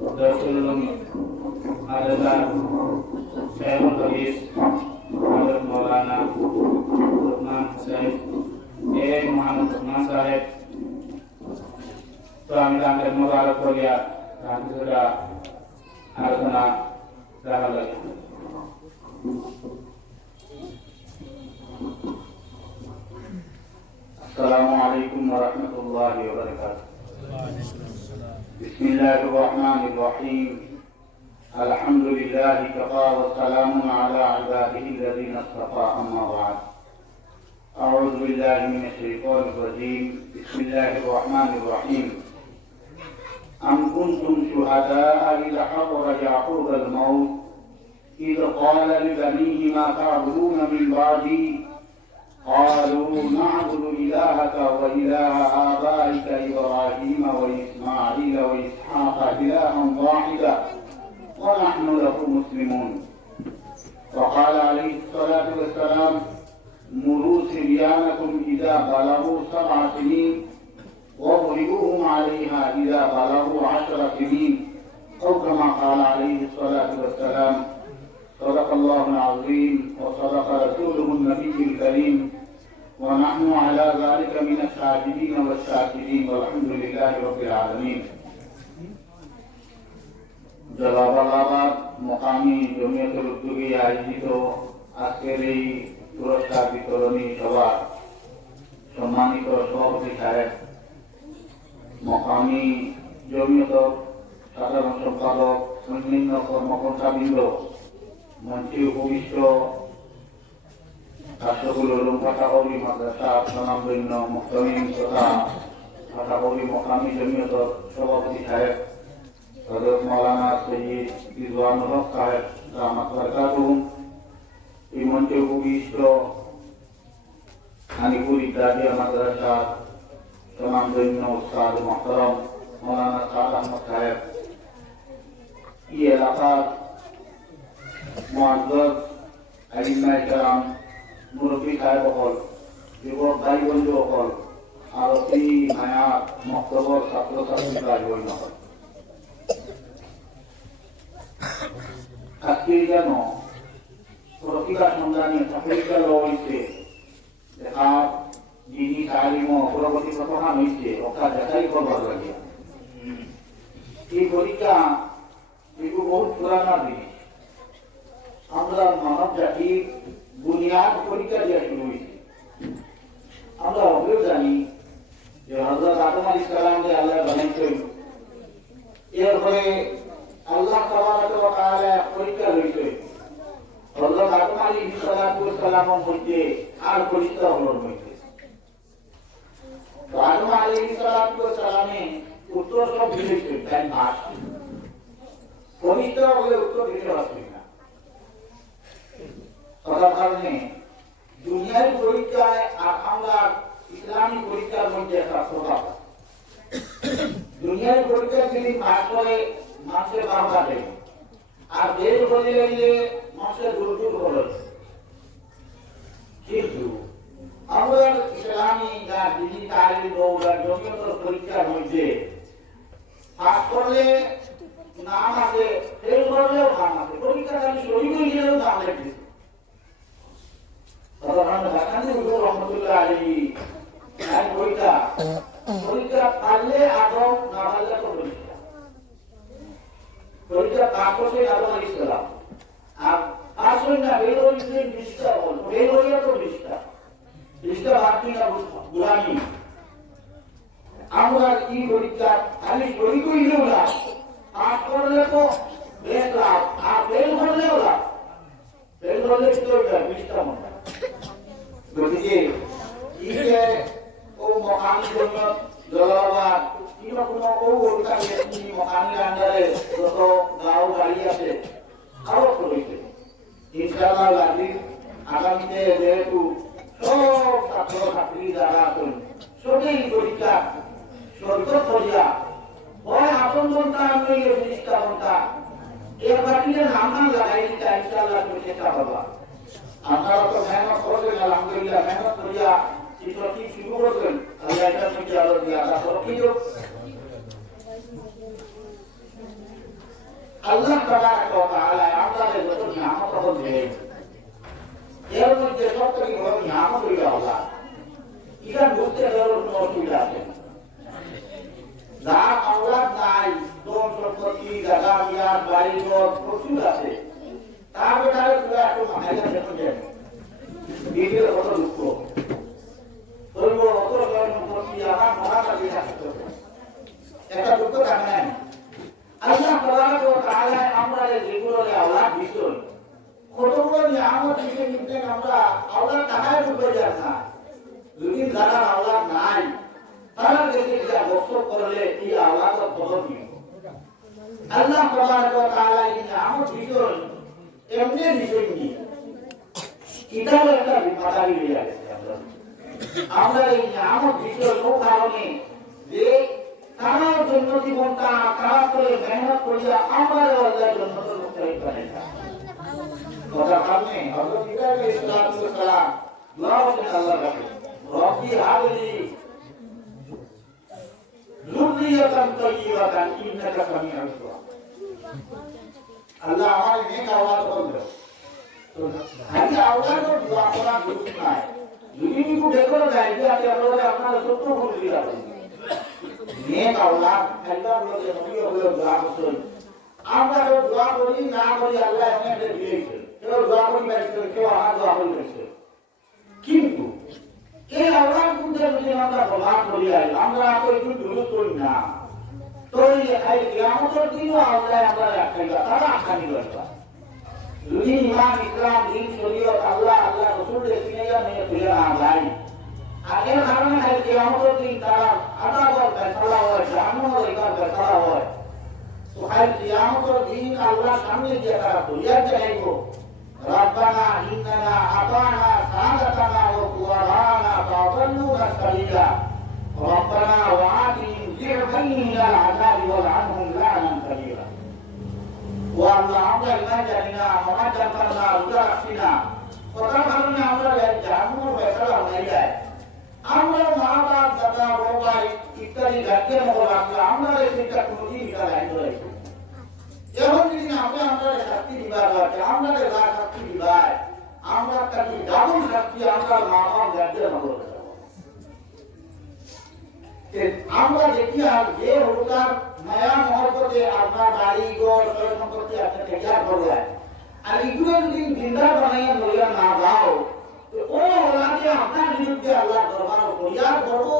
Darul Ulum adalah Syekhul Hadis Hadrat Maulana Luqman Said Muhammad Luqman Sahib. तो আমি তাদের মোবারক করিয়া তার কিছুটা আলোচনা দেখা লাগে। আসসালামু আলাইকুম ওয়া রাহমাতুল্লাহি ওয়া বারাকাতুহু। বিসমিল্লাহির রহমানির রহিম। আলহামদুলিল্লাহি কাফা ওয়া সালামুন আলা ইবাদিহি আল্লাযীনা ইসতাফা, আম্মা বা'দ। আউযু বিল্লাহি মিনাশ শাইতানির রাজীম। বিসমিল্লাহির রহমানির রহিম। أم كنتم شهداء إذ حضر يعقوب الموت إذ قال لبنيه ما تعبدون من بعدي قالوا نعبد إلهك وإله آبائك إبراهيم وإسماعيل وإسحاق إلها واحدا ونحن له مسلمون. وقال عليه الصلاة والسلام مروا صبيانكم إذا بلغوا 7 سنين واضربوهم عليها إذا بلغوا 10 سنين أو كما قال عليه الصلاة والسلام. صدق الله العظيم وصدق رسوله النبي الكريم ونحن على ذلك من الشاهدين والشاكرين والحمد لله رب العالمين. জালালাবাদ মুকামি জমিয়তের উদ্যোগে আয়োজিত আজকের এই পুরস্কার বিতরণী সভা সম্মানিত সভাপতি সাহেব, মুকামি জমিয়ত সাধারণ সম্পাদক, অন্যান্য কর্মকর্তাবৃন্দ, মঞ্চে উপবিষ্ট রাষ্ট্রগুলো লুম্পাটাগরি মাদ্রাসা স্বনামধন্য মুহতামিম তথা পাটাগরি মুকামি জমিয়ত সভাপতি সাহেব হযরত মাওলানা সৈয়দ রিজওয়ানুল হক সাহেব দামাত বারাকাতুহুম, এই মঞ্চে উপবিষ্ট হানিপুর ইত্যাদিয়া মাদ্রাসা স্বনামধন্য উস্তাদ মুহতারাম মাওলানা সাদ আহমদ সাহেব, এই এলাকার মুআজ্জাজ আলিমায়ে কেরাম, মুরব্বী সাহেবসকল, যুবক ভাই বন্ধুসকল, আরতি মায়া মক্তবর ছাত্র ছাত্রী ভাই বোনসকল, আজকে যেন প্রতিকার সন্ধানী সাফল্য হয়েছে দেখা যিনি তালিম অগ্রগতি প্রধান হয়েছে ওটা যাচাই করবার লাগিয়া এই পরীক্ষা এগুলো বহুত পুরানা জিনিস। আমরা মানব জাতির বুনিয়াদ পরীক্ষা দেওয়া শুরু হয়েছে। আমরা অবশ্যই জানি যে হযরত আদম আলাইহিস সালামকে আল্লাহ বানাইছেন, এরপরে আল্লাহ তাবারাক ওয়া তাআলা পরীক্ষা হয়েছে হযরত আদম আলাইহিস সালামের মধ্যে আর পরীক্ষা হলো হয়েছে। আদম আলাইহিস সালামে উত্তর সব দিয়েছে, তাই ভাষ পরীক্ষা বলে উত্তর দিতে পারছে না। তার কারণে দুনিয়ার পরীক্ষায় আর আমরা ইসলামী পরীক্ষার মধ্যে একটা প্রভাব। দুনিয়ার পরীক্ষা যদি পাস করে মানুষের বাম কাটে, আর বের হয়ে গেলে মানুষের দূর দূর হল। কিন্তু আমরা ইসলামী যা দিনী তালিম বা জমিয়ত পরীক্ষার মধ্যে পাস করলে নাম আছে, ফেল করলেও নাম আছে, পরীক্ষা খালি শহীদ হয়ে গেলেও নাম লেখে। পরীক্ষা পারলে আদম না পারলে তো পরীক্ষা পাস করছে আদম আলাইহিস সালাম, আর পাস হয়ে না বের হয়েছে বিশটা, বের হয়ে তো বিশটা বাকি না গুলামি। আমরা কি পরীক্ষা খালি শহীদ হইলেও না, পাস করলে তো বেশ লাভ, আর ফেল করলেও লাভ, ফেল করলে তো বিশটা মনে। গতিকে ইকে ও মকামি জমিয়ত জলাবাদ কিংবা কোনো ও ওইখানে মকামি আন্ডারে যত গাঁও বাড়ি আছে আরো করেছে ইনশাআল্লাহ আজিজ। আগামীতে যেহেতু সব ছাত্র ছাত্রী যারা আছেন সবই পরীক্ষা সর্ব করিয়া হয় আপন ঘন্টা আমি জিনিসটা ঘন্টা এর বাকিদের নাম লাগাই দিতে ইনশাআল্লাহ তুমি চেষ্টা করবা। আপনারা তো মেহনত করেছেন, আলহামদুলিল্লাহ মেহনত করিয়া চিত্রটি শুরু করেছেন, আল্লাহ এটা থেকে আলো দিয়ে আশা করো। আল্লাহ তাবারাক ওয়া তাআলা আমাদের যত নিয়ামত দিয়েছেন এর মধ্যে সবথেকে বড় নিয়ামত হলো আল্লাহ। এটা বুঝতে গেলে কোনো অসুবিধা আছে না। যার আওলাদ নাই, ধন সম্পত্তি, জায়গা বিয়া, বাড়ি ঘর প্রচুর আছে, তার বেটারে পুরো একটু মাথায় দেখুন যায় নিজের কত দুঃখ বলবো, অত ধন সম্পত্তি আমার মাথা দিয়ে থাকতে হবে, একটা দুঃখ থাকে নাই। আল্লাহ তাবারাক ওয়া তাআলা আমরা যেগুলো আওলাদ দিয়েছেন কতগুলো নিয়ামত দিতে নিতে আমরা আওলাদ টাকায় ঢুকে যায় না। যদি যারা আওলাদ নাই তারা দেখে যা বক্তব্য করলে এই আওলাদের কদর নেই। আল্লাহ তাবারাক ওয়া তাআলা এই নিয়ামত দিয়েছেন এমনি দিয়েছেন নি, এটাও একটা বিপদারি হয়ে গেছে। আমরা এই নিয়ামত দিয়েছেন ও কারণে যে তারা জন্য জীবনটা খারাপ করে মেহনত করিয়া আমরা আল্লাহর জন্য করতে পারি না। কথা কারণে হযরত ইব্রাহিম আলাইহিস সালাম দোয়া করেন আল্লাহর কাছে, রব্বি হাবলি যুররিয়াতান তাইয়্যিবাতান ইন্নাকা সামিউদ দুআ। আল্লাহ আমাকে নেক আওলাদ দাও। তো খালি আওলাদ দোয়া করা দরকার নাই। যদি কিছু দেখো যায় যে আপনারা আপনারা সত্য ভুল দিয়া নেক আওলাদ আল্লাহ বলে নবী হলো দোয়া করছেন। আমরা তো দোয়া করি না করি আল্লাহ আমাদের দিয়েছেন। কেউ দোয়া করি পাইছে, কেউ আমার দোয়া করি পাইছে। কিন্তু এই আওলাদ গুলো যদি আমরা প্রভাব করি আমরা তো একটু দুরুদ করি না, তো এই কিয়ামতের দিনও আল্লাহ আমরা রাখাইবা, তারা আসানি করবা। যদি ইমান ইসলাম দিন শরীয়ত আল্লাহ আল্লাহ রাসূলের সিনাইয়া নিয়ে তুলে না যায়, আগের কারণে কিয়ামতের দিন তারা আযাবর ফয়সালা হয়, জাহান্নামের ইকার ফয়সালা হয়। তো কিয়ামতের দিন আল্লাহ সামনে দিয়ে তারা ফরিয়াদ জানাইবো, রব্বানা ইন্নানা আতানা সাদাতানা ওয়া কুবরানা ফাদাল্লুনা সাবিলা রব্বানা ওয়া'আতিহিম যি'ফাইনি মিনাল আযাবি ওয়াল'আনহুম লা'নান কাবীরা। ও আল্লাহ, আমরা ইমান জানি না, নামাজ জানতাম না, রোজা রাখছি না, কথার কারণে আমরা জাহান্নামের ফয়সালা হয়ে যায়। আমরা মা বাপ দাদা বড় ভাই ইত্যাদি গার্জিয়ান হল রাখলাম, আমরা সেটা কোনোদিন এটা লাইন ধরেছি। এখন যদি আমরা আমরা শাস্তি দিবার আছে, আমরা যা শাস্তি দিবার আমরা তাকে ডাবল শাস্তি আমরা মা বাপ গার্জিয়ান হল। আমরা দেখি আর যে হোকার মায়া মহব্বতে আপনার বাড়ি ঘর সয় সম্পত্তি আপনি তৈয়ার করলেন, আর এগুলো যদি জিন্দা বানাইয়া লইয়া না যাও, ও ওলাকে আপনার বিরুদ্ধে আল্লাহ দরবার ফরিয়াদ করবো।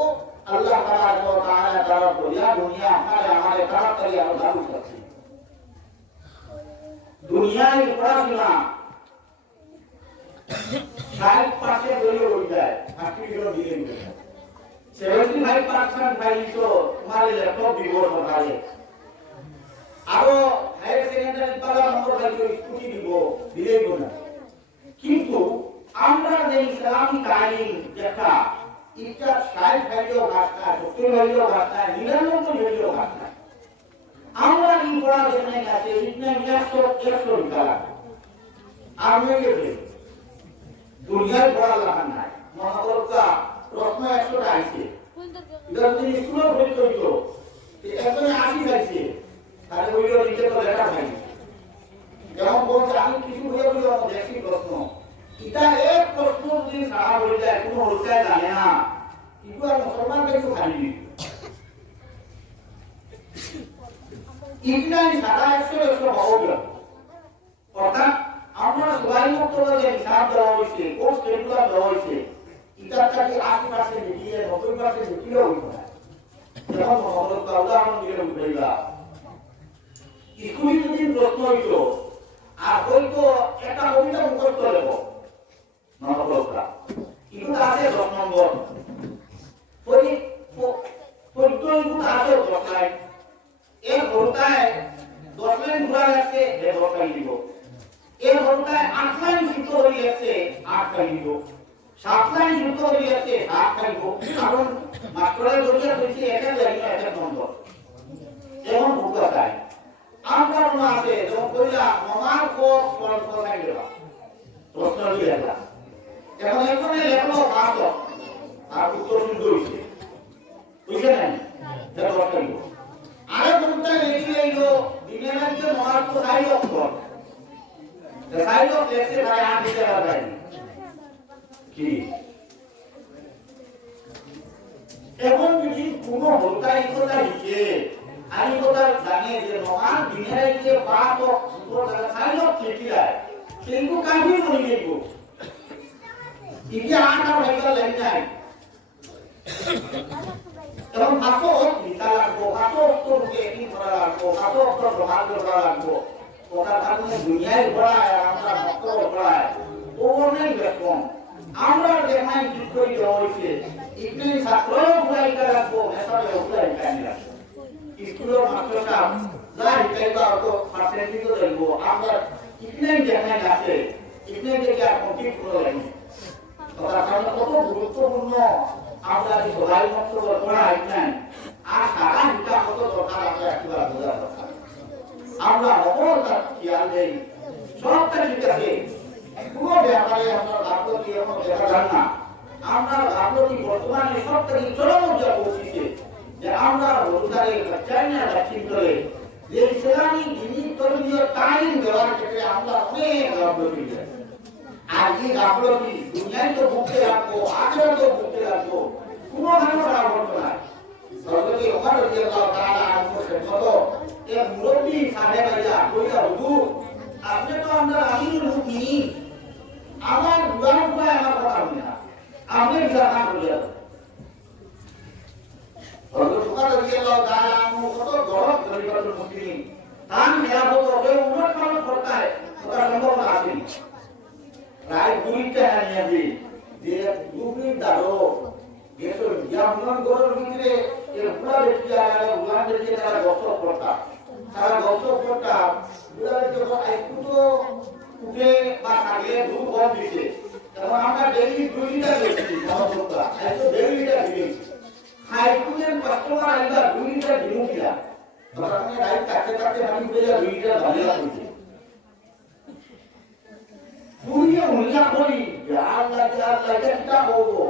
আল্লাহ তাবারাক ওয়া তাআলা তারা ফরিয়াদ দুনিয়া আপনারে আমারে তাড়াতাড়ি আরো দাবি করছে। দুনিয়ায় পড়াশোনা 60% বইয়ে হয়ে যায়, 30% দিয়ে দিবে। 75% পাইছো তোমার ল্যাপটপ দিব সরকারে, আরো হায়ার সেকেন্ডারি পালা নম্বর পাইছো স্কুটি দিব, দিলেই না। কিন্তু আমরা যে ইসলামী তালিম যেটা এটা 60 ভ্যালুও ভাষা, 70 ভ্যালুও ভাষা, 99 ভ্যালুও ভাষা, আমরা এই পড়া দেখনে কাছে ইতনে 100 নিকালা আমি গেলে দুনিয়ার পড়া লাগা নাই। মহাবরতা প্রশ্ন 100টা আইছে, যদি স্কুলে ভর্তি হইতো একদম 80 পাইছে, তাহলে ওইগুলো নিচে তো লেখা নাই। যেমন বলছে আমি কিছু হয়ে গেল দেখি প্রশ্ন, এটা এক প্রশ্ন যদি সারা হয়ে যায় কোনো হলকায় জানে না, কিন্তু আর মুসলমানকে একটু খালি দিত ইতনাই সারা 100 হওয়া। অর্থাৎ আমরা সবাই মুক্ত যে হিসাব দেওয়া হয়েছে, কোর্স কেরিকুলাম দেওয়া হয়েছে, এটার কাছে 80% দিয়ে 90% দিলেও হইত না। যেমন মহব্বত উদাহরণ দিলে উঠেইলা স্কুলে যদি প্রশ্ন হইত আর হয়তো একটা কবিতা মুখস্থ লেব মহব্বতরা, এগুলো আছে 10 নম্বর, আছে 10 লাইন, এক ঘন্টায় 10 লাইন ঘুরা যাচ্ছে 10 লাইন দিব, এক ঘন্টায় 8 লাইন যুক্ত হয়ে যাচ্ছে 8 লাইন দিব, 7 লাইন যুক্ত হয়ে যাচ্ছে 7 লাইন দিব। কারণ মাস্টারের জড়িয়ে হয়েছে একটা লাইন একটা নম্বর, যেমন ভুকা যায় আমরা মনে আছে যেমন কইলা মামার কোপ নাই দেবা প্রশ্ন দিয়ে দেবা। এখন এখানে লেখলো 5 আর উত্তর কিন্তু হয়েছে, বুঝে নাই আরে ঘন্টায় লেগে গেল দিনের মধ্যে মহার্থ দেখাই তো ফ্লেক্সে ভাই আট দিতে পারবে কি এখন যদি কোনো হলকাই কথা লিখে আমি কথা জানিয়ে যে নমান দিনের যে বাপ ও পুরো দেখাই তো ঠিকই কিন্তু কাজই মনে নেই গো ইকে আট আর হয়ে গেল নাই তখন ভাষো লিখা লাগবো ভাষো অক্ষরকে একই করা লাগবো ভাষো অক্ষর ব্যবহার করা লাগবো ওটা কারণে দুনিয়ায় পড়ায় আমরা ভক্ত পড়ায় ও অনেক রকম আমরা যেখানে ঠিক করে দেওয়া হয়েছে ইতনি ছাত্র ভুলাইকা রাখবো মেসালে ভুলাইকা নিয়ে রাখবো স্কুলের মাস্টারটা যা হিকাইবা তো পার্সেন্টেজ দেবো আমরা ইতনি যেখানে আছে ইতনি থেকে আর কমপ্লিট করে লাগবে ওটা কারণে কত গুরুত্বপূর্ণ আমরা যে সবাই মত পড়া আইছেন আর সারা হিকা কত দরকার আছে একবার বোঝা দরকার আমরা অপরতা খেয়াল দেই সবটা ঠিক আছে কোনো ব্যাপারে আমরা গাফলতি এখন দেখা যায় না আমরা গাফলতি বর্তমানে সব থেকে চরম পর্যায়ে পৌঁছেছে যে আমরা রোজগারের চাইনা দক্ষিণ করে যে ইসলামী দিনী ধর্মীয় তালিম দেওয়ার ক্ষেত্রে আমরা অনেক গাফলতি যাই আর এই গাফলতি দুনিয়ায় তো ভুগতে রাখবো আখেরাতে তো ভুগতে রাখবো কোনো ধারণা করবো না সর্বতি ওমর রাদিয়াল্লাহু তাআলা আনহু কত এক মুরব্বি সাহেব আইয়া কইলা হুজুর আপনি তো আমরা আমিরুল মুমিনিন আমার গুনাহ হয় আমার কথা শুনে না আপনি জানা বলিয়া হযরত ওমর রাদিয়াল্লাহু তাআলা আনহু কত গরম খলিফাতুল মুসলিমিন তান খেলাফত হবে উমর ফারুক করতায় ওটা সম্ভব না আছে প্রায় 2টা নিয়ে দি যে দুই দারো এসো ইয়ামন গরর ভিতরে এর পুরা দেখিয়া উলান দেখিয়া তারা গসব করতা সারা গসব করতা পুরা যখন একটু তো উঠে বা থাকলে দুধ কম দিছে তখন আমরা ডেইলি 2 লিটার দিচ্ছি মহাপ্রভুরা এত 1.5 লিটার দিচ্ছি হাইকুলের কাস্টমার আইবা 2 লিটার দিমু কিলা তখন আমি রাইট কাটতে কাটতে আমি বলে 2 লিটার বানিয়ে দিচ্ছি দুনিয়া উল্লা করি আল্লাহ এটা কিটা বলবো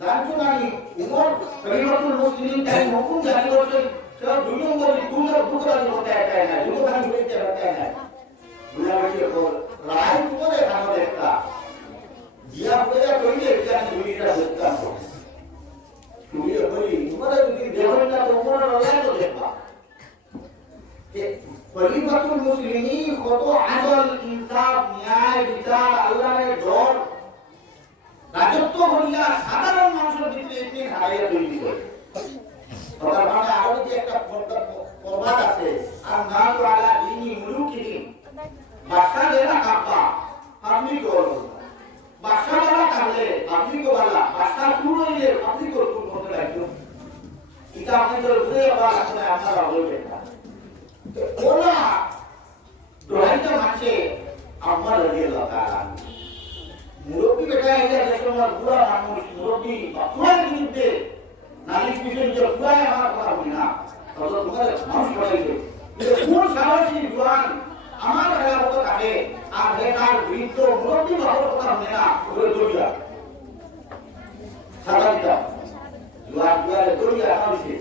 জানছো নানি উমর খলিফাতুল মুসলিমিন তাই হুকুম জারি করছেন সব দুই নম্বরে দুটো করতে একাই না দুটো খালি হইতে একাই না দুলা বলছে বল রায় করে খানো একটা জিয়া বলে কইলে জানি দুইটা হত্যা তুমি বলি উমর যদি দেবেন না তো উমর রায় তো দেখবা খলিফাতুল মুসলিমিন কত আদল ইনসাফ ন্যায় বিচার আল্লাহর ডর রাজত্ব হইয়া সাধারণ মানুষের ভিতরে এমনি হারিয়ে তৈরি করে তখন মানে আরো যে একটা প্রবাদ আছে আর নাম আলা দিনী মুলুকিহিম বাদশাহেরা কাপা আপনি করো বাদশাহরা কালে আপনি কো বালা বাদশাহ শুরু হইলে আপনি কো শুরু করতে লাগলো এটা আমাদের বুঝে আবার আসলে আপনারা বলবেন না ওলা দোহাইটা মাছে আমার রাদিয়াল্লাহু তাআলা মুরব্বী বেটা এটা দেশের পুরা মানুষ মুরব্বী পুরা বিরুদ্ধে নালিশ বিষয় যে পুরা আমার কথা বলি না তবে তোমার মানুষ পড়াইছে কোন সাহসী জোয়ান আমার খেলাফত কাটে আর বেটার বৃদ্ধ মুরব্বী বাবার কথা বলে না ওই দরিয়া সাধারিতা জোয়ান জোয়ারে দরিয়া হয়েছে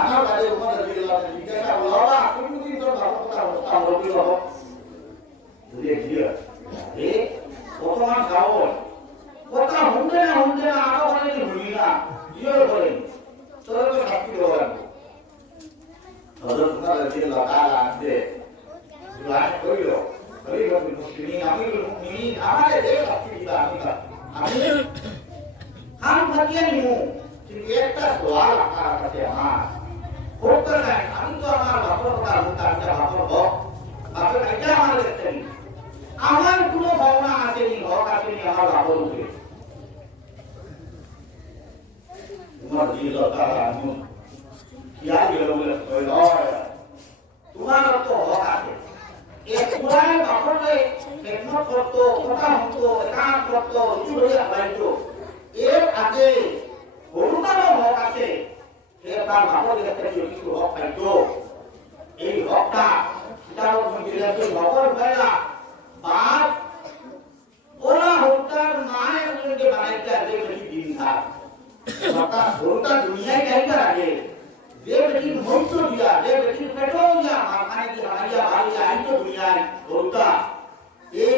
আমার কাছে উমর রাদিয়াল্লাহু তাআলা জিজ্ঞাসা বাবা তুমি কি তোর বাবার কথা অবস্থা মুরব্বী বাবা দেখিয়া বর্তমান সাহস কথা শুনতে না আরো অনেক ভুলি না জিও করেন তোর তো শাস্তি দেওয়া লাগবে হযরত উমর রাদিয়াল্লাহু তাআলা আনতে দোয়া করিল খলিফাতুল মুসলিমিন আমিরুল মুমিনিন আমারে যে শাস্তি দিবা আমি খান ফাটিয়ে নিমু কিন্তু একটা সওয়াল আপনার কাছে আমার করতে নাই আমি তো আমার বাপর কথা বলতে আমি বাপর বাপর এটা আমার কাছে আমার কোনো ভাবনা আসেনি হক আসেনি আমার বাপর উপরে তোমার দিল তারা আমি কিয়া গেল বলে কইল তোমার তো হক আছে এক পুরাই বাপরে খেদমত করতো কথা হতো কাম করতো ইউরিয়া বাইতো এর আগে হরুতারও হক আছে সে তার বাপর কাছে কিছু হক পাইতো এই হকটা তার মধ্যে বাপর ভাইরা বাপ ওরা হত্যার মায়ের মধ্যে বানাইতে আগে বেশি দিন থাক হত্যা দুনিয়ায় যাইবার আগে যে বেশি মন্ত্র দিয়া যে বেশি পেটও দিয়া মাখানে কি বানাইয়া বাড়িয়া আইতো দুনিয়ায় হত্যা এই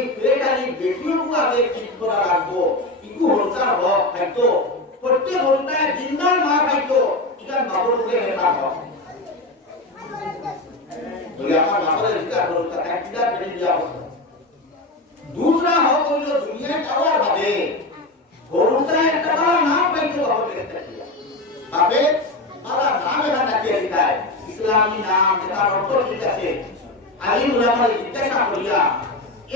বেটিওকে আগে ঠিক করা রাখবো ইকু হলতার হক খাইতো প্রত্যেক হলতায় জিন্দার মা খাইতো এটা বাবর উপরে এটা হক যদি আমার বাবরের অধিকার হলতা একটা বেটি দেওয়া হতো दूसरा हक হলো দুনিয়ায় যাওয়ার বাদে হলতায় একটা বড় নাম পাইতো বাবরের একটা তবে তারা নাম এখানে দিয়ে দিতায় ইসলামী নাম যেটা অর্থ ঠিক আছে আলিম উলামার জিজ্ঞাসা করিয়া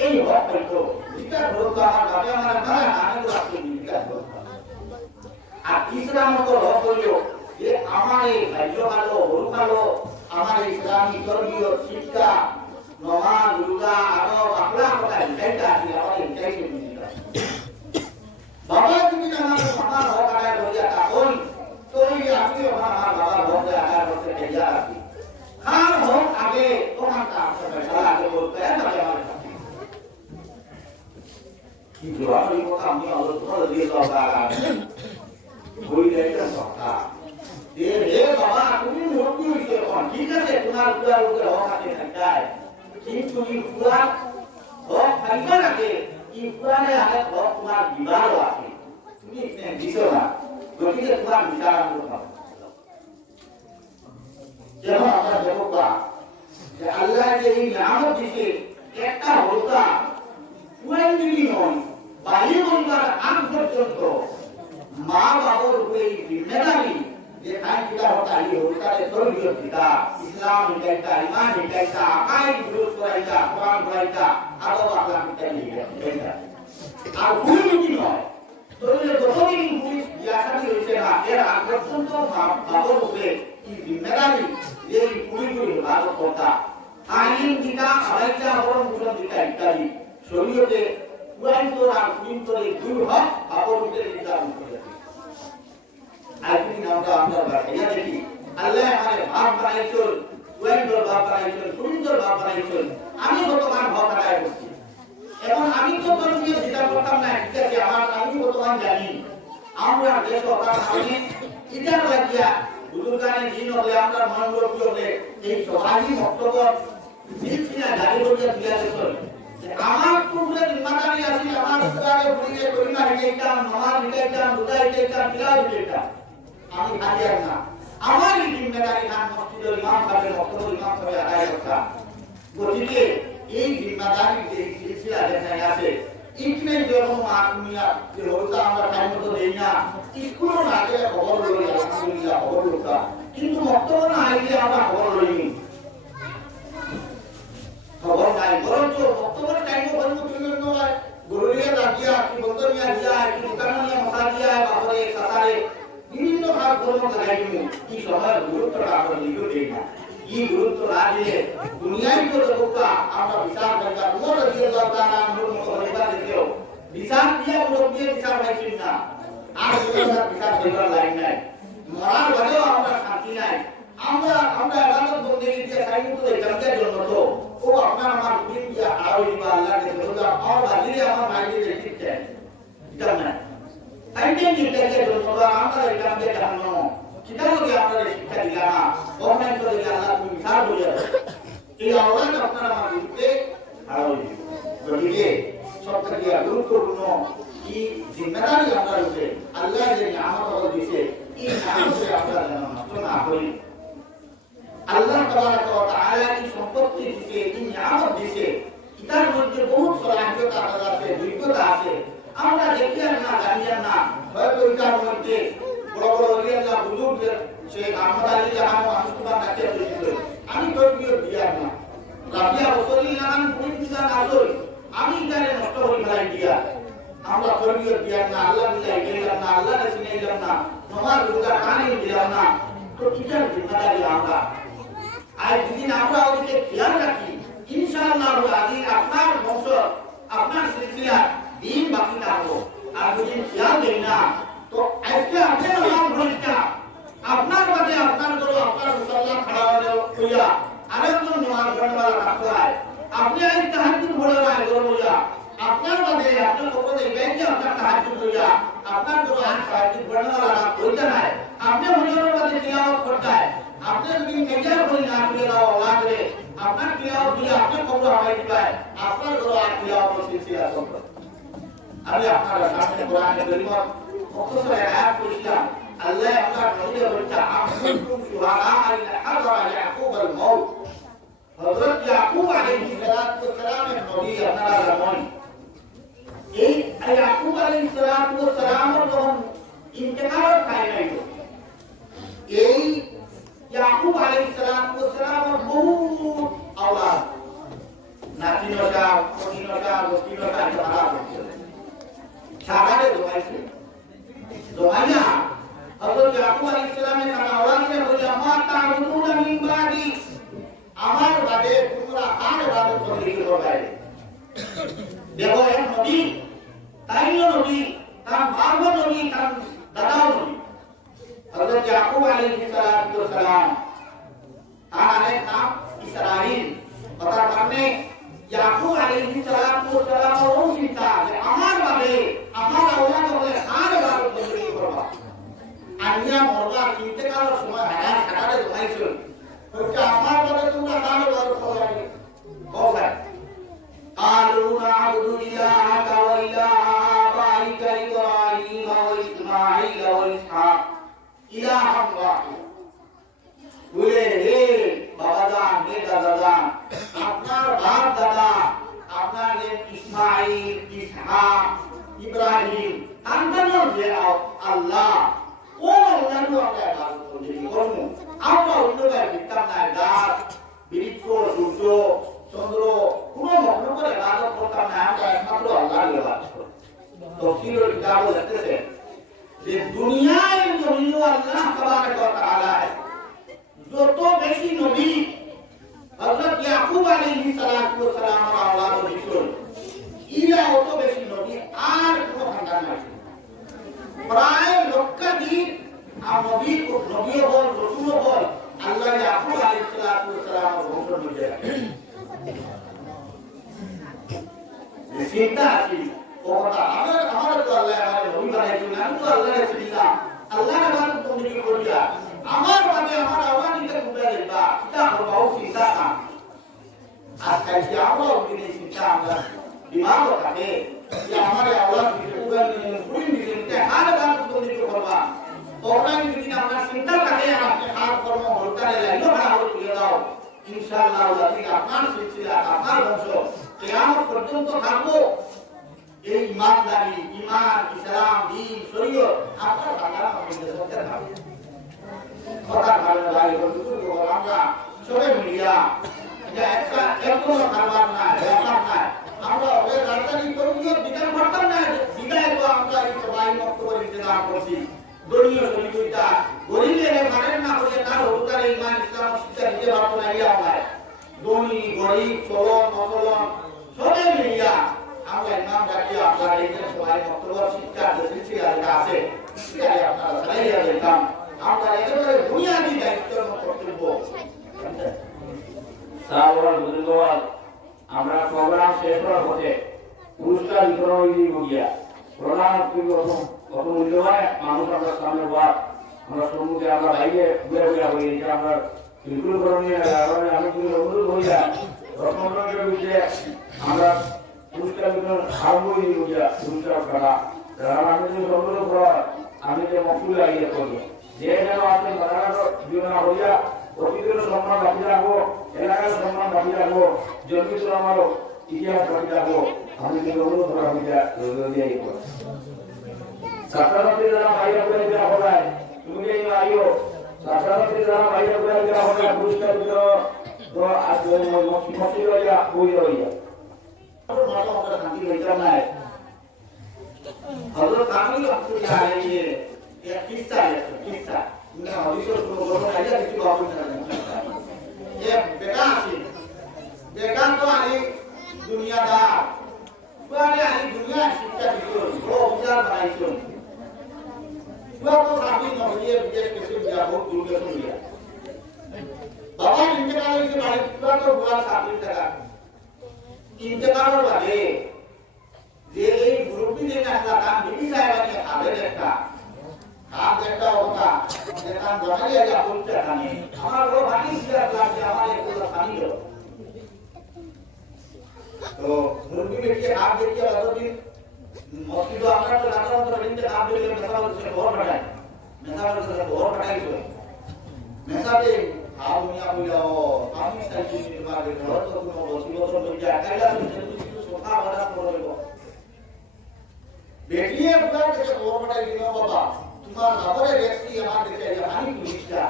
এই হক পাইতো জিজ্ঞাসা হলতা আমার বাবা আমার নামে নামে রাখতে জিজ্ঞাসা হলতা আর তিসরা নম্বর হক হলো যে আমার এই ভাইয় ভালো হল ভালো আমার ইসলামী ধর্মীয় শিক্ষা নমাজ রোজা আদব আখলাক কথা এটা আছে আমার এটাই জিনিসটা বাবা তুমি আমার সমান হক আদায় করিয়া তখন তোই আপনি আমার বাবার হক আদায় করতে তৈরি আছি খান হক আগে তোমার কাছে ফয়সালা আগে বলতে হবে আমার কি জবাব দিব আমি আল্লাহ দিয়ে সরকার বই দেয়টা সরকার এ রে বাবা তুমি মুরব্বি হইছো এখন ঠিক আছে তোমার পুরার উপরে হক আছে থাকায় কিন্তু এই পুরা হক থাকবে নাকি এই পুরানে আগে হক তোমার বিবাহ আছে তুমি দিছো না গতিকে তোমার বিচার করতে হবে যেমন আমরা দেখো যে আল্লাহ যে এই নিয়ামত দিছে একটা হলতা পুরানি নয় বাড়ি বলবার আগ পর্যন্ত মা বাবার উপরে এই জিম্মেদারি যে খান কিতা হতা এই হলতারে তরবিয়ত দিতা ইসলাম হিকাইতা ইমান হিকাইতা আকাইদ দুরুস্ত করাইতা কোরআন পড়াইতা আদব আখলাক হিকাইতা আর ভুল কি নয় তোরে যতদিন ভুল ইয়াসাবি হইছে না এর আগ পর্যন্ত মা বাবার উপরে এই জিম্মেদারি যে পুরিপুরি ভালো কথা আইন দিতা আড়াইটা বড় মুসলিম দিতা ইত্যাদি শরীয়তে পুরান তোর আর কুইন তোর এই দুই হক বাবার উপরে দিতা করে আজকে আমরা বাড়িয়া দেখি আল্লাহ আমাদের ভাব বানাইছেন পুরান তোর ভাব বানাইছেন কুইন তোর ভাব বানাইছেন আমি বর্তমান হক আদায় করছি এখন আমি তো তোর নিয়ে দিতা করতাম না ঠিক আছে আমি বর্তমান জানি আমরা দেশ সরকার সামনে ইটার লাগিয়া বুজুর্গানে দিন হলে আমরা মনোযোগ হলে এই সমাজী বক্তব্য দিলছিনা জারি করিয়া দিয়া দিছেন আমার পুরো জিম্মাদারি আছে আমার পুরারে পুরিয়ে করিনা হেইটা নমাজ হেইটা রোজা হেইটা তিলাওয়াত হেইটা আমি খালি আর না আমার এই জিম্মাদারি খান মসজিদের ইমাম সাহেবের বক্তব্য ইমাম সাহেব আদায় করতা গতিকে এই জিম্মাদারি যে সিলসিলা যেখানে আছে ইকনে যেরকম আত্মীয়া যে হলতা আমরা টাইম মতো দেই না স্কুল না গেলে খবর লই আলহামদুলিল্লাহ খবর লইতা কিন্তু বক্তব্য না আইলে আমরা খবর লইনি খবর নাই বরঞ্চ বক্তব্যের টাইমও বন্ধ করে নয় গরুরিয়া লাগিয়া কি বন্দরিয়া দিয়া কি দোকানিয়া মশা দিয়া বাপরে কাতারে বিভিন্ন ভাগ ধর্ম লাগাই দিমু এই সময়ের গুরুত্বটা আমরা নিজেও দেই না এই গুরুত্ব না দিলে দুনিয়ায় তো লোকটা আমরা বিচার করবা উমর রাদিয়াল্লাহু তাআলা আনহুর মতো হইবা দিও বিচার দিয়া মুরব্বি বিচার হইছিস না আর বিচার হইবার লাইন নাই মরার বাদেও আমরা শান্তি নাই আমরা আদালত বন্দেগী দিয়া চাই মতো জানতে জন্য তো ও আপনার আমার দিন দিয়া আরো দিবা আল্লাহকে বলবা আর বাজিরে আমার মাইকে দেখিতে এটা না আইটেম দিতে জন্য আমরা এখানে জানো কিতাবকে আমরা শিক্ষা দিলা না অনলাইন করে আল্লাহ তুমি বিচার বলে এই আওয়াজ আপনারা আমার দিতে আরো গতিকে সবথেকে গুরুত্বপূর্ণ এই জিম্মেদারি আমরা রয়েছে আল্লাহ যে নিয়ামত দিয়েছে এই নিয়ামতকে আমরা যেন নষ্ট না করি আল্লাহ তাবারাক ওয়া তাআলা এই সম্পত্তি দিয়েছে এই নিয়ামত দিয়েছে এটার মধ্যে বহুত সলাহিয়ত আছে যোগ্যতা আছে আমরা দেখি না জানি না হয়তো এটার মধ্যে বড় বড় ওলিয়াল্লাহ বুজুর্গদের শেখ আহমদ আলী জাহান আশুকুবার নাতে হয়েছিল আমি তরবিয়ত দিয়া না রাবিয়া রাসূলুল্লাহ নাম পুরিদান আসল আমি এখানে নষ্ট হই ফেলাই দিয়া আমরা তরবিয়ত দিয়া না আল্লাহ বিল্লাহ গেলাম না আল্লাহ রাসূল গেলাম না নমাজ রোজা কানে দিলাম না তো এটার জিম্মাদারি আমরা আজ দিন আমরা ওদিকে খেয়াল রাখি ইনশাআল্লাহ আল্লাহ আপনার বংশ আপনার সিলসিলা দিন বাকি থাকবো আর যদি খেয়াল দেই না তো আজকে আপনার নাম ভরিতা আপনার বাদে আপনার করো আপনার মুসল্লা খাড়া হইয়া আরেকজন নামাজ পড়ার রাখতে হয় আপনি আজ তাহাজ্জুদ পড়ে রায় করো হইয়া আপনার বাদে আপনার কবর দেখবেন যে আপনার তাহাজ্জুদ হইয়া আপনার করো আজ তাহাজ্জুদ পড়ার রাখ হইতা নাই আপনি হুজুরের বাদে তিলাওয়াত করতে আপনি যদি কেজার করি না করে দাও আল্লাহ আপনার তিলাওয়াত হইয়া আপনার কবর হাওয়াই দিবায় আপনার করো আজ তিলাওয়াত সিলসিলা চলবে আমি আপনারা সামনে কোরআনে কারীমত মুখতাসার আয়াত পড়ছিলাম আল্লাহ আপনার নবীকে বলছে আকুম শুহাদা আইনা হাযরা ইয়াকুব আল মাউত হযরত ইয়াকুব আলাইহিস সালাতু ওয়াস সালামের নবী আপনারা জানেন এই ইয়াকুব আলাইহিস সালাতু ওয়াস সালামের যখন ইন্তেকাল হয় এই ইয়াকুব আলাইহিস সালাতু ওয়াস সালামের বহু আওলাদ নাতিনটা কনিনটা বস্তিনটা তারা সাগারে দোয়াইছে দোয়াইনা হযরত ইয়াকুব আলাইহিস সালামের তারা আওলাদকে বলে মা তা'বুদুনা মিন বাদি আমার বাদে তোমরা আর ইবাদত বন্দী করবে দেখো এক নবী তাইও নবী তার বাবা নবী তার দাদাও নবী হযরত ইয়াকুব আলাইহিস সালাতু ওয়াস সালাম তার নাম ইসরাইল কথার কারণে ইয়াকুব আলাইহিস সালাতু ওয়াস সালাম ও চিন্তা যে আমার বাদে আমার আওলাদ বলে আর ইবাদত বন্দী করবা আনিয়া মরবা ইন্তেকালের সময় হায়াত সাগারে দোয়াইছিল তো আমার বাদে তোমরা আর ইবাদত করবে কোথায় قالوا نعبد إلهك وإله آبائك إبراهيم وإسماعيل وإسحاق إلها واحدا বলে হে বাবা জান হে দাদা জান আপনার বাপ দাদা আপনার ইসমাইল ইসহাক ইব্রাহিম সন্তানও যে আল্লাহ ও আল্লাহর আমরা ইবাদত করি করব আমরা অন্যদের বিতাম না গাছ বৃক্ষ সূর্য চন্দ্র কোনো মখলুকের ইবাদত করতাম না আমরা একমাত্র আল্লাহর ইবাদত করি তাফসীরুল কিতাব লিখতেছে যে দুনিয়ায় জমিন আল্লাহ তাবারক ওয়া তাআলা যত বেশি নবী হযরত ইয়াকুব আলাইহিস সালাতু ওয়াস সালাম আওলাদ বিশুল ইলা অত বেশি নবী আর কোনো খানদান নাই প্রায় লক্ষাধিক নবী বল রাসূল বল আল্লাহ ইয়াকুব আলাইহিস সালাতু ওয়াস সালাম বংশ মধ্যে চিন্তা আছে ওটা আমার তো আল্লাহ আমার নবী বানাইছেন আমি তো আল্লাহর চিন্তা আল্লাহর ইবাদত বন্দী করিয়া আমার বাদে আমার আওলাদকে মুদা দেবা এটা হলো চিন্তা না আজকাল কি আমরা ওদিকে চিন্তা আমরা দিমাগ থাকে যে আমার আওলাদকে পুরা পুরি দিতে আর ইবাদত বন্দী করবা তোমরা যদি আমরা চিন্তা থাকে আর আপনি হাত কর্ম হলকারে লাইলো ভালো করে দাও ইনশাআল্লাহ আল্লাহ আপনার সিলসিলা আপনার বংশ কিয়ামত পর্যন্ত থাকবো এই ইমানদারি ঈমান ইসলাম দ্বীন শরীয়ত আপনার বাংলা আমাদের সাথে থাকবে কথা ভালো লাগে বন্ধু আমরা সবাই মিলিয়া এটা একটা একদম কারবার না ব্যাপার না আমরা ওই রাজধানী কর্মীয় বিধান করতাম না বিদায় তো আমরা এই সবাই বক্তব্য ইন্তজাম করছি দলীয় সহযোগিতা গরিবের মানেন না হলে তার অধিকারে ঈমান ইসলাম শিক্ষা দিতে পারতো না ইয়া হয় ধনী গরিব চলন অচলন সবাই মিলিয়া আমরা ইমাম ডাকিয়া আপনারা এই সবাই বক্তব্য শিক্ষা দিচ্ছি আর আছে আপনারা চালাইয়া দেখলাম আমরা একেবারে বুনিয়াদী দায়িত্ব কর্তব্য সাহাবারা বুজুর্গওয়াল আমরা প্রোগ্রাম শেষ করার পথে পুরস্কার বিতরণ গিয়া প্রধান কত মূল্যবান মানুষ আমরা সামনে বাদ আমরা সম্মুখে আমরা বাইরে ঘুরে ঘুরে হয়ে যে আমরা বিলকুল করণীয় আমি কিন্তু অনুরোধ হইয়া রত্নগঞ্জের বিষয়ে আমরা পুরস্কার বিতরণ আরম্ভ গিয়া পুরস্কার করা আমি যদি অনুরোধ করা আমি যে মকুল লাগিয়ে করবো যে যেন আপনি বানানোর জীবন হইয়া প্রকৃতির সম্মান বাকি রাখবো এলাকার সম্মান বাকি রাখবো জন্মিত আমারও ইতিহাস বাকি রাখবো আমি কিন্তু অনুরোধ করা হইয়া দিয়ে ছাত্রছাত্রী যারা বাইরে করে দেওয়া হবে তুমি এই আইও ছাত্রছাত্রী যারা বাইরে করে দেওয়া হবে পুরস্কার তো আজ মসজিদ হইয়া বই হইয়া শান্তি হইতাম না হযরত কামিল রাহমাতুল্লাহ আলাইহি এক কিস্সা না হদিসের কোনো গল্প আইয়া কিছু বাবু না এক বেটা আছে বেটা তো আলি দুনিয়াদার পুরানে আলি দুনিয়া শিক্ষা দিছিল ও বিচার বানাইছিল পুরা তো সাথী নহিয়ে বিদেশ কেসে দিয়া বহুত দূর গেছে দিয়া বাবা ইন্তেকাল হইছে মানে পুরা তো পুরা সাথী টাকা ইন্তেকালের বাদে যে এই গ্রুপটি যে একটা কাম বিবি সাহেবানি আবেদ একটা কাম একটা অবস্থা যে কাম জমাই আগে বলতে জানি আমার বড় ভাগি ছিল যে আমার একটু পানি দাও তো মুরগি বেটিয়ে হাত দেখিয়ে অতদিন মসজিদ আমরা তো সাধারণত রিন্দে কাম দিলে মেসা বলছে ঘর ফাটায় মেসা বলছে ঘর ফাটাই তো মেসাতে আও মিয়া বইলাও আমি সাইছি নির্মাণে ঘর তো কোনো মুসিবত হয়ে যায় কাইলা কিছু সোফা বাড়া করব বেটিয়ে বুঝা গেছে ঘর ফাটাই দিল বাবা তোমার বাবারে দেখছি আমার দেখে আমি পুলিশটা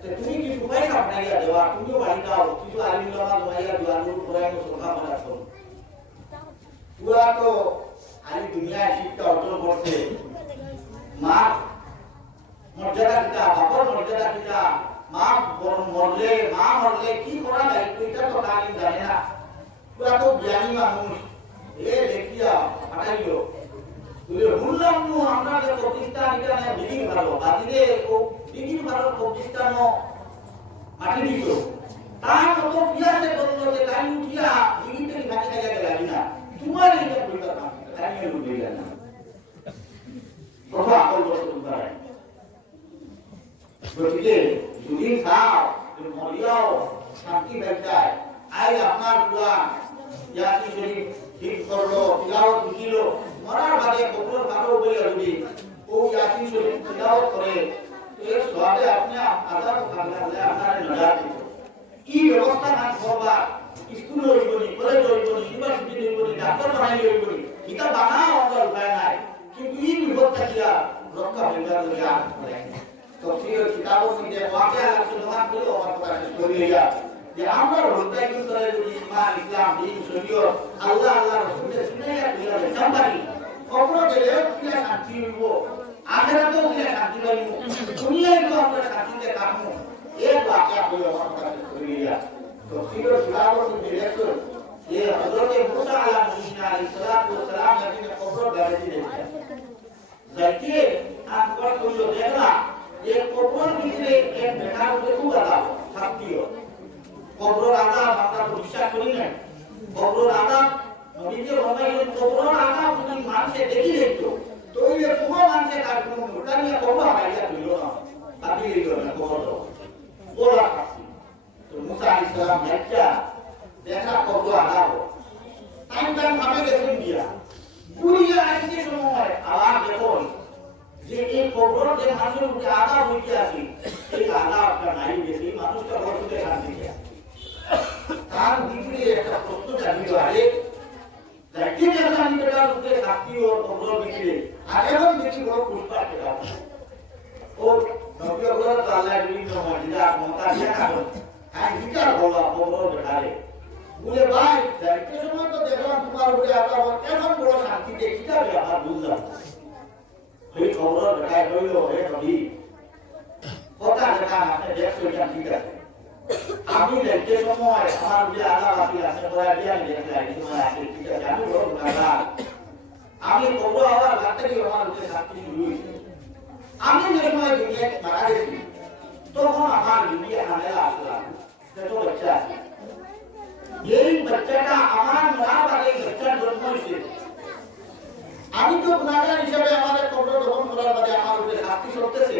তুমি কি উপায় না আপনাইয়া দেওয়া তুমিও বাড়ি দাও কিছু আলিমুল্লাহ জমাইয়া দিওয়ানুর কোরআন সোফা বাড়া করো পুরা তো আজ দুনিয়ায় শিক্ষা অর্জন করছে মা মর্যাদা কিতা বাপর মর্যাদা কিতা মা মরলে কি করা যায় এটা তো কালিম জানে না পুরা তো জ্ঞানী মানুষ এ দেখিয়া হাঁটাইল বললাম আমরা যে প্রতিষ্ঠান এটা না দিদির ভালো বাদিরে ও দিদির ভালো প্রতিষ্ঠান মাটি দিত তার কত পিয়াসে বলল যে তাই উঠিয়া দিদিতে মাটি খাইয়া গেল না তোমার এইটা বলতে না তাই উঠে গেল না কথা আকল বলতে পারে গতিকে যদি খাও মরিয়াও শান্তি বেচায় আই আপনার পুরা ইয়াসিন শরীফ ঠিক করলো তিলাওয়াত লিখিলো মরার বাদে কবর কারো বলে যদি ও ইয়াসিন শরীফ তিলাওয়াত করে এর সওয়াবে আপনি আযাব কাটলে আপনার নজাত দিত কি ব্যবস্থা না করবা স্কুল হইবনি কলেজ হইবনি ইউনিভার্সিটি হইবনি ডাক্তার বানাই হইবনি এটা বানাও আমরা উপায় নাই কিন্তু এই বিপদ থাকিয়া রক্ষা হইবার লাগে আর তফসির কিতাবও মধ্যে ওয়াকিয়া আলোচনা করে আমার কথা শেষ হইয়া যে আমরা হত্যা করে যদি ইমান ইসলাম দ্বীন শরীয়ত আল্লাহ রাসূলের শুনাইয়া দিলা জানবারি কবর গেলে কি শান্তি হইব আখিরাতেও কি শান্তি পাইব দুনিয়ায় তো আমরা শান্তিতে কাটবো এই ওয়াকিয়া হইয়া আমার কথা শেষ হইয়া তফসির কিতাবও মধ্যে লেখো যে হযরত মুসা আলাইহিস সালাম নবীর কবর গাড়ি দিয়েছে যাইতে আকবার কইলো দেখলা যে কবর ভিতরে এক বেটার উপরে খুব আলাপ শান্তিও কবর আযাব আমরা বিশ্বাস করি না কবর আযাব নবীজি বলেন কবর আযাব যদি মানুষে দেখি দেখতো তো এই পুরো মানুষে তার কোনো মোটা নিয়ে কবর হারাইয়া দিল না তাকে দিল না কবর ওরা তো মুসা আলাইহিস সালাম দেখা কবর আযাব টাইম ভাবে দেখুন দিয়া পুরিয়া আসছে সময় আবার দেখুন যে এই কবর যে মানুষের উপরে আযাব হইতে আছে এই আযাবটা নাই বেশি মানুষটা বলতে শান্তি দেয় তার ভিতরে একটা প্রশ্ন জাগিল আরে দেখি যখন আমি বেটার উপরে শান্তি ও কবর ভিতরে আগেও দেখি বড় পুষ্পা পেলাম ও নবী ওগুলো তো আল্লাহ বিভিন্ন মর্যাদা মমতা দিয়া কারণ হ্যাঁ বিচার বলা কবর বেটারে বলে ভাই দেখতে সময় তো দেখলাম তোমার উপরে আযাব এখন বড় শান্তিতে কিটা ব্যাপার বুঝলাম এই খবর দেখায় হইল হে নবী কথা দেখা আপনি দেখছো এটা ঠিক আছে আমি দেখতে সময় আমার যে আলাপ আছে বলা দিয়ে আমি দেখলাম এই সময় আছে ঠিক আছে আমি বড় ভালো আমি খবর আবার রাত্রি আমার উপরে শান্তি হইছে আমি যে সময় দুনিয়া মারা গেছি তখন আমার দুনিয়া আনেলা আসলাম ছোট বাচ্চা এই বাচ্চাটা আমার মা বাড়ি বাচ্চার জন্ম হয়েছে আমি তো গুনাহগার হিসেবে আমাদের কবর দফন করার বাদে আমার উপরে শাস্তি চলতেছে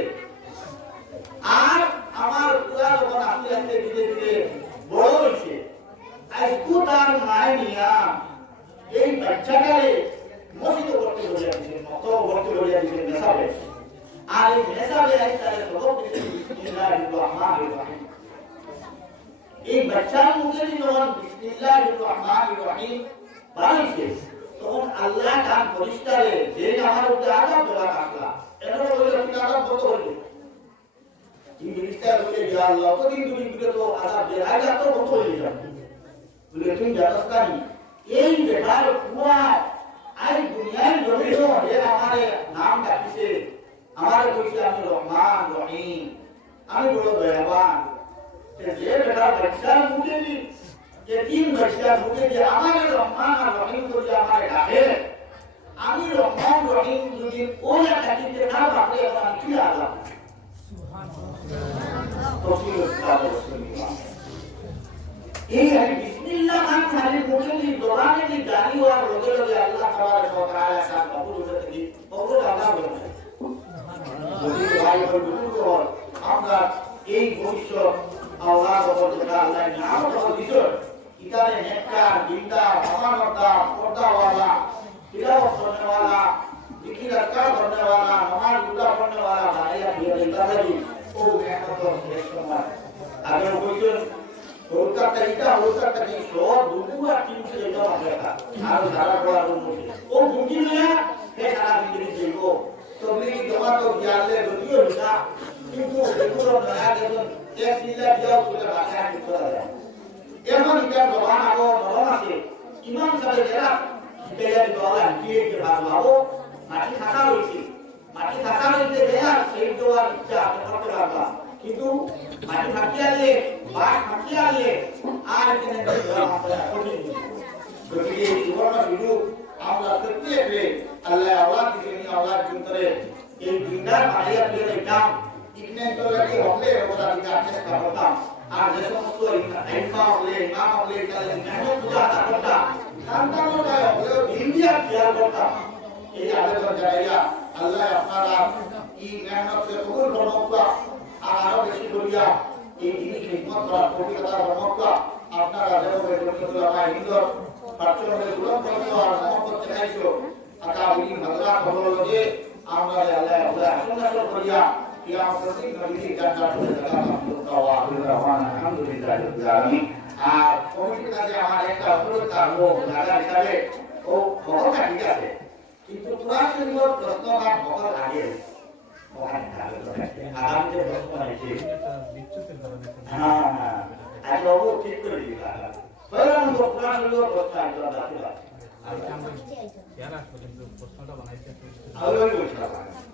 আর আমার পুরা যখন আস্তে আস্তে ধীরে ধীরে বড় হয়েছে আজকু তার মায় নিয়া এই বাচ্চাটারে মসজিদে ভর্তি হইয়া দিচ্ছে মতো ভর্তি হইয়া দিচ্ছে মেসাবে আর এই মেসাবে তারে সবক দিচ্ছে বিসমিল্লাহির রহমানির রহিম এই বাচ্চার মুখে যখন বিসমিল্লাহির রহমানির রহিম বানাইছে তখন আল্লাহ তার পরিষ্কারে যে আমার উপরে আযাব দেওয়া আসলা এটা বলে কি আযাব কত হইল কি পরিষ্কার বলে ইয়া আল্লাহ কতদিন তুমি দিলে তো আযাব দেয় আযাব তো কত হইল বলে তুমি জানাসনি এই বেটার পুরা আই দুনিয়ার জমিনো এ আমারে নাম ডাকিছে আমারে কইছে আমি রহমান রহিম আমি বড় দয়াবান যে বেটার বাচ্চার মুখে যে তিন বাচ্চার মুখে যে আমারে রহমান আর রহিম করে আমারে ডাকে আমি রহমান রহিম যদি ওই ডাকিতে না বাপরে আমার কি আলাদা সুবহানাল্লাহ তফসির কালাম এই বিসমিল্লাহ খান খালি মুখে যে দোকানে যে গাড়ি আর লগে লগে আল্লাহ তাবারক ওয়া তাআলা সাথ কবুল হতে দি কবুল আল্লাহ বলে যদি ভাই বন্ধু আমরা এই ভবিষ্যৎ আল্লাহ তাবারক আল্লাহ নাম তো দিছো ইতারে নেককার দিনদার আমানতদার পর্দাওয়ালা तिलावत करने वाला, जिक्र अज़कार करने वाला, नमाज रोज़ा पढ़ने वाला भाइया भी इतादी वो नेमत और श्रेष्ठ मार अगर कोई होता तरीका शोर दुनिया टीम से लेकर आएगा और सारा बड़ा रूम में वो मुमकिन है कि सारा जिंदगी जीवो तो मेरी जमा तो ज्ञान ले दुनिया बिना किंतु देखो नया देखो एक जिला जाओ तो भाषा की तरह है ये मन क्या जवान आगो नवाना से किमान सब जरा किया दोला किए के बाद आओ माटी खासा होती गया सही जो इच्छा करते लगा किंतु माटी फाकियाले बात फाकियाले आज के ने दोला कोटी गति जीवन में वीडियो আমরা প্রত্যেকে আল্লাহ আওলাদ দিবেন আওলাদ করে এই দিনদার ভাইয়া দিয়ে দাম ইকনে তো লাগি হলে ওরা দিতে করতাম আর যে সমস্ত ইমাম হলে তাহলে মেহনত পূজা করতা সন্তানরা হলে ইন্ডিয়া খেয়াল করতাম এই আবেদন জানাইয়া আল্লাহ আপনারা এই মেহনতকে কবুল করুন আর আরো বেশি করিয়া এই দিনই খিদমত করার পবিত্রতা রহমতটা আপনারা যেভাবে রহমতুল্লাহ হিন্দর পাঁচজনের দুলন করছো আর মহব্বত দেখাইছো আকাবিরি হযরত বললে আমরা আল্লাহ আল্লাহ সুন্নাত করিয়া কিয়ামতের দিন নবীর জান্নাতে জায়গা আলহামদুলিল্লাহ রাব্বিল আলামিন আর কমিটির কাছে আমার একটা অনুরোধ থাকবো দাদা হিসাবে ও বড়টা ঠিক আছে কিন্তু কোরআন শরীফের প্রশ্নটা বড় আগে আগামীতে প্রশ্ন আছে হ্যাঁ আজ বাবু ঠিক করে দিবা বললাম তো কোরআন শরীফের প্রশ্ন আছে দাদা আমি আমরা 11 পর্যন্ত প্রশ্নটা বানাইতে আলো